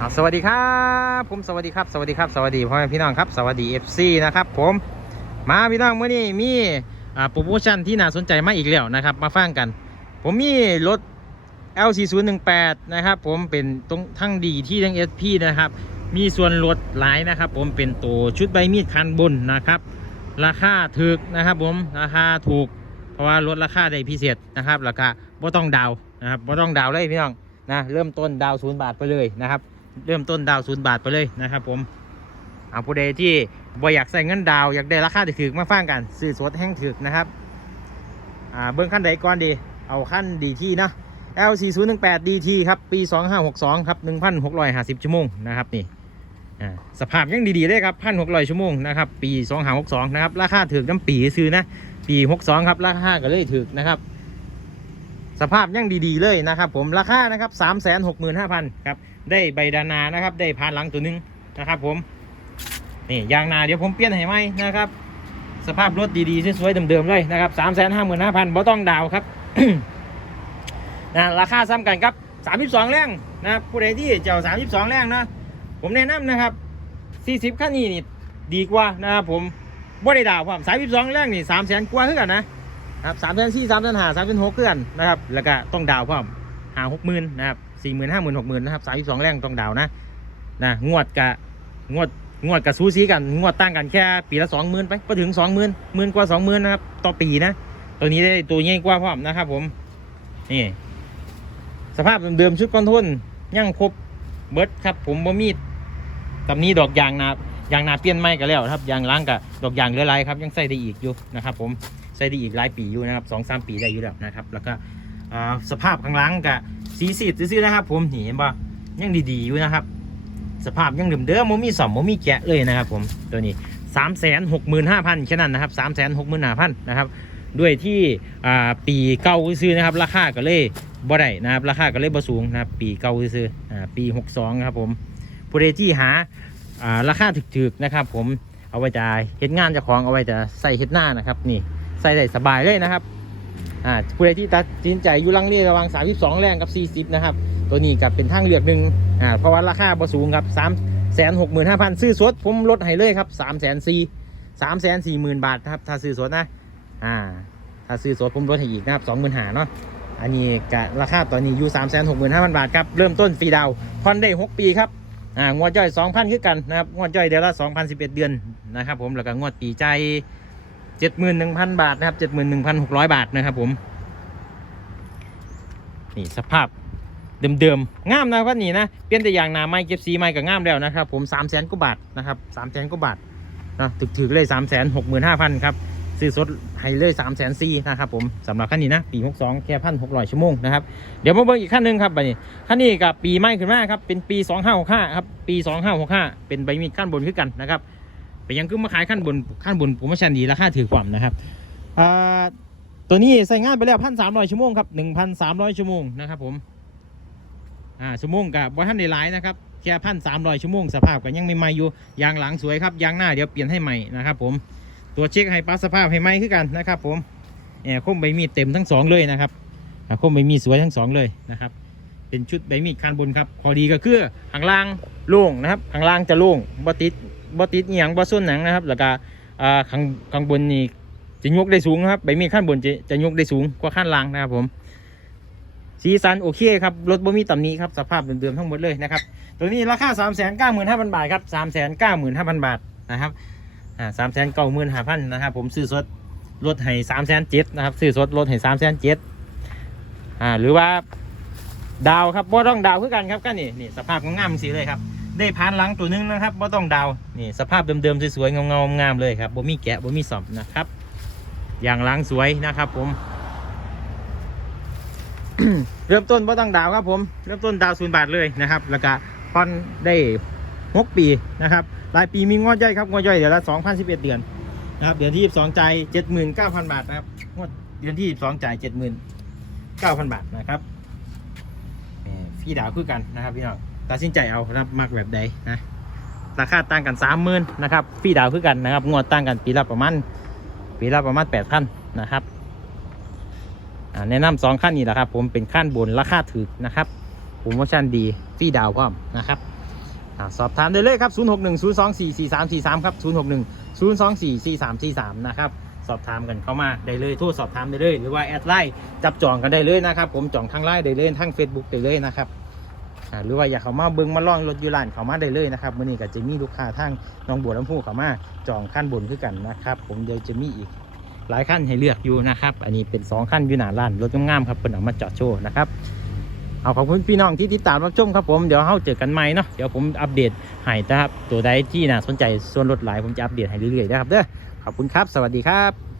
อ่าสวัสดีครับผมสวัสดีครับสวัสดีครับสวัสดีพ่อแม่พี่น้องครับสวัสดี FC นะครับผมมาพี่น้องเมื่อนี้มีโปรโมชั่นที่น่าสนใจมากอีกแล้วนะครับมาฟังกัน ผมมีรถ L4018 นะครับผมเป็นตรงทั้งดีที่ทั้ง SP นะครับมีส่วนลดหลายนะครับ ผมเป็นตัวชุดใบมีดคันบนนะครับ ราคาถูกนะครับผมราคาถูก เพราะว่าลดราคาได้พิเศษนะครับราคาบ่ต้องดาวนะครับบ่ต้องดาวเลยพี่น้องนะเริ่มต้นดาวศูนย์บาทไปเลยนะครับ เริ่มต้นดาวศูนย์บาทไปเลยนะครับ ผมเอาผู้ใดที่บ่อยากใส่เงินดาวอยากได้ราคาถูกๆมาฟังกันซื้อสดแห้งถูกนะครับอ่าเบื้องขั้นใดก่อนดี เอาขั้นดีที่นะ L4018 DT ครับปี 2562 ครับ 1,650 ชั่วโมงนะครับนี่อ่าสภาพยังดีๆเลยครับ1,600ชั่วโมงนะครับปี2562นะครับราคาถือน้ำปีซื้อนะปี62ครับราคาก็เลยถือนะครับ สภาพยังดีๆเลยนะครับ ผมราคานะครับ365,000ครับ ได้ใบดานานะครับ ได้พานหลังตัวหนึงนะครับ ผมนี่ยางนาเดี๋ยวผมเปลี่ยนให้ไหมนะครับ สภาพรถดีๆสวยๆเดิมๆเลยนะครับ355,000บ่ต้องดาวครับนะราคาซ้ำกันครับ32แรงนะครับผู้ใดที่เจ้า32แรงนะผมแนะนำนะครับ40ขั้นนี้นี่ดีกว่านะครับผมบ่ได้ดาวผม32แรงนี่3แสนกว่าขึ้นกันนะครับ3แสน4 3แสน5 3แสน6ขึ้นกันนะครับ แล้วก็ต้องดาวพร้อมหา6 0,000นะครับ 40,000 50,000 60,000นหกหมื่นนะครับ32แรงต้องดาวนะนะงวดกะงวดงวดกับซูซีกันงวดตั้งกันแค่ปีละ20,000ไปก็ถึง20,000หมื่นกว่า20,000นนะครับต่อปีนะ ตัวนี้ได้ตัวใหญ่กว่าพร้อมนะครับผมนี่สภาพเดิมๆชุดคอนทรลยังครบเบิร์ดครับ ผมบ่มีตำนี้ดอกยางนายางนาเปลี่ยนไม่กันแล้วครับยางล้างกับดอกยางเหลือหลายครับยังใส่ได้อีกอยู่นะครับ ผมใส่ได้อีกหลายปีอยู่นะครับสองสามปีได้อยู่แล้วนะครับ แล้วก็สภาพข้างล่างกับ สีสีดซื่อๆนะครับ ผมนี่เห็นปะยังดีๆอยู่นะครับ สภาพยังเดิมๆโมมีสอมโมมีแกะเลยนะครับ ผมตัวนี้สามแสนหกหมื่นห้าพันแค่นั้นนะครับสามแสนหกหมื่นห้าพันนะครับด้วยที่ปีเก่าซื้อนะครับ ราคาก็เลยบ่ได้นะครับ ราคาก็เลยบ่สูงนะครับ ปีเก่าซื้ออ่าปี62ครับผมผู้ใดที่หาอ่าราคาถึกๆนะครับ ผมเอาไว้จะเฮ็ดงานเจ้าของเอาไว้จะใส่เฮ็ดหน้านะครับ นี่ใส่ได้สบายเลยนะครับ อ่าผู้ใดที่ตัดสินใจอยู่ลังเลระหว่าง 32 แรงกับ 40 นะครับ ตัวนี้กับเป็นทางเลือกหนึ่งอ่าเพราะว่าราคาบ่สูงครับ3 6 5 0 0 0ซื้อสดผมลดให้เลยครับ3 4 0 0 0 3 4 0 0 0 บาทนะครับถ้าซื้อสดนะอ่าถ้าซื้อสดผมลดให้อีกนะครับสองหมื่นหาเนาะอันนี้กะราคาตอนนี้อยู่สามแสนหกหมื่นห้าพันบาทครับ เริ่มต้นฟรีดาวน์ผ่อนได้หกปีครับอ่างวดย่อยสองพันคือกันนะครับงวดย่อยเดือนละสองพันสิบเอ็ดเดือนนะครับผมแล้วก็งวดปีใจ เจ็ดหมื่นหนึ่งพันบาทนะครับเจ็ดหมื่นหนึ่งพันหกร้อยบาทนะครับผมนี่สภาพเดิมๆงามนะครับนี่นะเปลี่ยนแต่อย่างนาไม้เก็บสีไม้ก็งามแล้วนะครับผมสามแสนกว่าบาทนะครับสามแสนกว่าบาทนะถึกๆเลยสามแสนหกหมื่นห้าพันครับซื้อสดให้เลย3 0 0 0 0 0นะครับผมสำหรับคันนี้นะ ปี62แค่พันหกร้อยชั่วโมงนะครับ เดี๋ยวมาเบิ่งอีกขั้นหนึ่งครับบันี้คันนี้กับปีใหม่ขึ้นมาครับ เป็นปี2565ครับ ปี2565เป็นใบมีดขั้นบนขึ้นกันนะครับ เป็นยังคือมาขายขั้นบนขั้นบนโปรโมชั่นดีราคาถือความนะครับตัวนี้ใส่งานไปแล้วพันสามร้อยชั่วโมงครับหนึ่งพันสามร้อยชั่วโมงนะครับผมอ่าชั่วโมงกับบอท่านได้หลายนะครับแค่พันสามร้อยชั่วโมงสภาพก็ยังไม่ใหม่อยู่ยางหลังสวยครับยางหน้าเดี๋ยวเปลี่ยนให้ใหม่นะครับผมตัวเช็คให้ปั๊สภาพให้ไหมคือกันนะครับผมแอบคมใบมีดเต็มทั้งสองเลยนะครับอ่าคมใบมีดสวยทั้งสองเลยนะครับเป็นชุดใบมีดคันบนครับข้อดีก็คือข้างล่างโล่งนะครับข้างล่างจะโล่งบ่ติด บ่ติดเอียงบ่ส้นหนังนะครับ แล้วก็ข้างข้างบนนี่จะยกได้สูงครับใบมีดขั้นบนจะจะยกได้สูงกว่าขั้นล่างนะครับผมสีสันโอเคครับรถบ่มีตำหนิครับสภาพเดิมๆทั้งหมดเลยนะครับตัวนี้ราคา3 9 5 0 0 0 บาทครับ3 9 5 0 0 0 บาทนะครับอ่าสามแสนเก้าหมื่นห้าพันนะครับผมซื้อสดลดให้สามแสนเจ็ดนะครับซื้อสดลดให้สามแสนเจ็ดอ่าหรือว่าดาวครับบ่ต้องดาวคือกันครับก็นี่นี่สภาพงงามสีเลยครับ ได้พานหลังตัวหนึงนะครับบ่ต้องดาวนี่สภาพเดิมๆสวยๆเงาๆงามเลยครับบ่มีแกะบ่มีสอมนะครับอย่างหล้างสวยนะครับผม เริ่มต้นบ่ต้องดาวครับผมเริ่มต้นดาวศูนย์บาทเลยนะครับ แล้วก็ผ่อนได้หกปีนะครับรายปีมีงวดย่อยครับงวดย่อยเดือนละ2,011เดือนนะครับเดือนที่22จ่าย79,000บาทนะครับงวดเดือนที่22จ่าย79,000บาทนะครับพี่ดาวคือกันนะครับพี่น้อง ตัดสินใจเอาครับมักแบบใดนะราคาต่างกัน30,000นะครับพี่ดาวคือกันนะครับงวดต่างกันปีละประมาณปีละประมาณ8,000นะครับอ่าแนะนำสองขั้นนี้แหละครับ ผมเป็นขั้นบนราคาถือนะครับโปรโมชั่นดีฟรีดาวพร้อมนะครับอสอบถามได้เลยครับ 0610244343 ครับ 0610244343 นะครับ สอบถามกันเข้ามาได้เลย โทรสอบถามได้เลย หรือว่าแอดไลน์จับจองกันได้เลยนะครับ ผมจองทางไลน์ได้เลยทาง Facebook ได้เลยนะครับ หรือว่าอยากเข้ามาเบิ้งมาล่องรถยูรานเข้ามาได้เลยนะครับวันนี้ก็จะมีลูกค้าทางน้องบัวลำพูเข้ามาจองขั้นบนคือกันนะครับ ผมเดี๋ยวจะมีอีกหลายขั้นให้เลือกอยู่นะครับ อันนี้เป็น 2 ขั้นอยู่หน้าร้านรถงามๆครับเพิ่นเอามาจอดโชว์นะครับเอาขอบคุณพี่น้องที่ติดตามรับชมครับผมเดี๋ยวเราเจอกันใหม่เนาะเดี๋ยวผมอัปเดตให้นะครับตัวใดที่น่าสนใจส่วนลดหลายผมจะอัปเดตให้เรื่อยๆนะครับเด้อขอบคุณครับ สวัสดีครับ